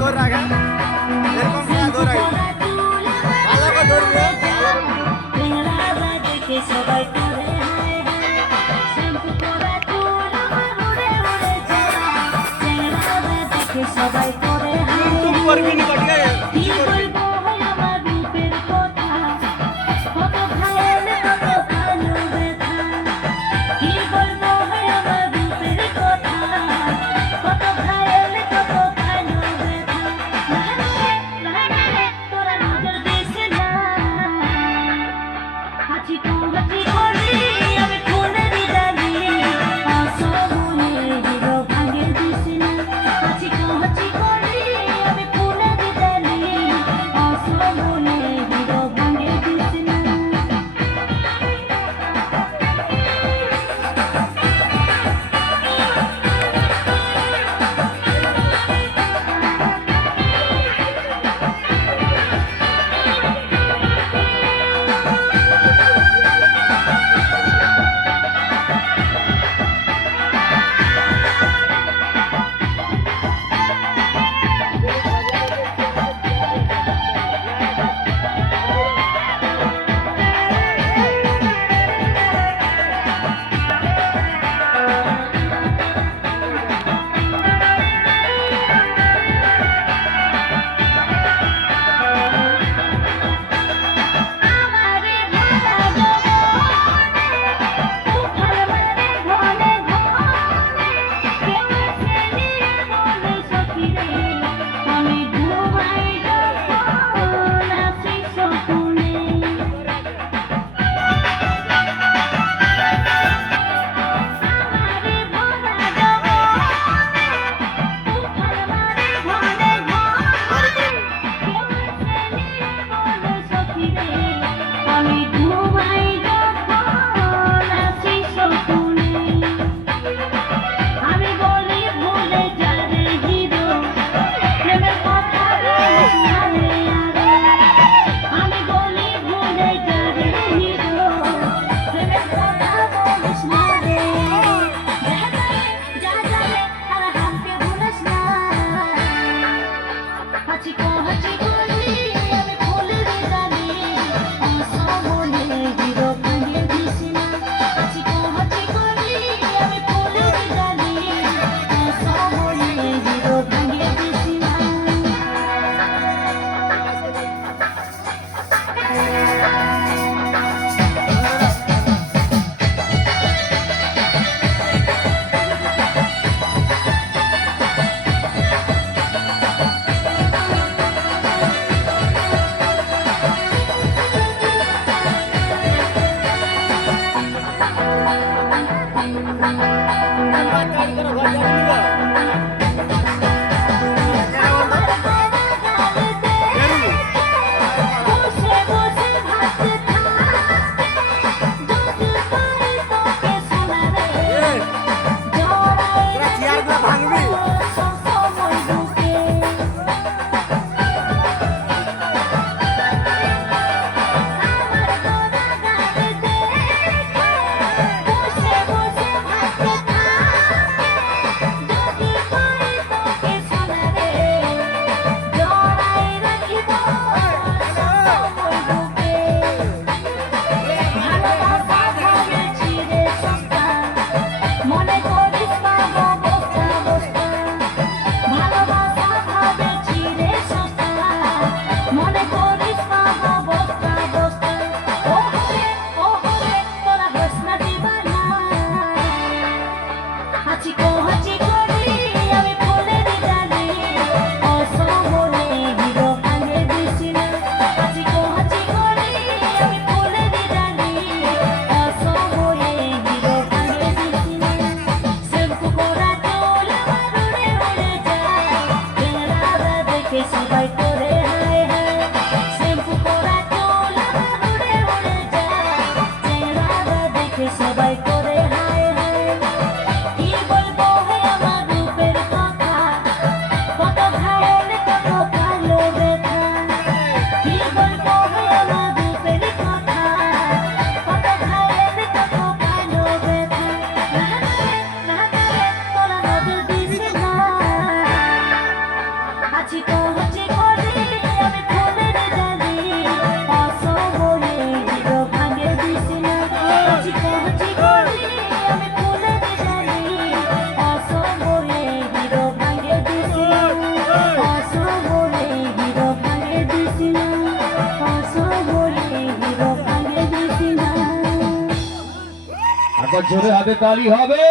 ধরে রাখেন, এরকম খেলা ধরে রাখেন, ভালো করে ধরবে। সবাই করে ইউটিউব করবি নি কটি কি বলবো আমার রূপের কথা, কত ঘায়াল কত ভালো ব্যথা। কি বলবো আমার রূপের কথা, কত ঘায়াল কত ভালো ব্যথা। তোরা নজর দিস না, হাঁচি তো হাঁচি করি আমি ফুলের ডালি, অসময়ে হিরো ভাঙে দিস না। হাঁচি তো হাঁচি করি আমি ফুলের ডালি, জোরে হাতে তালি হবে।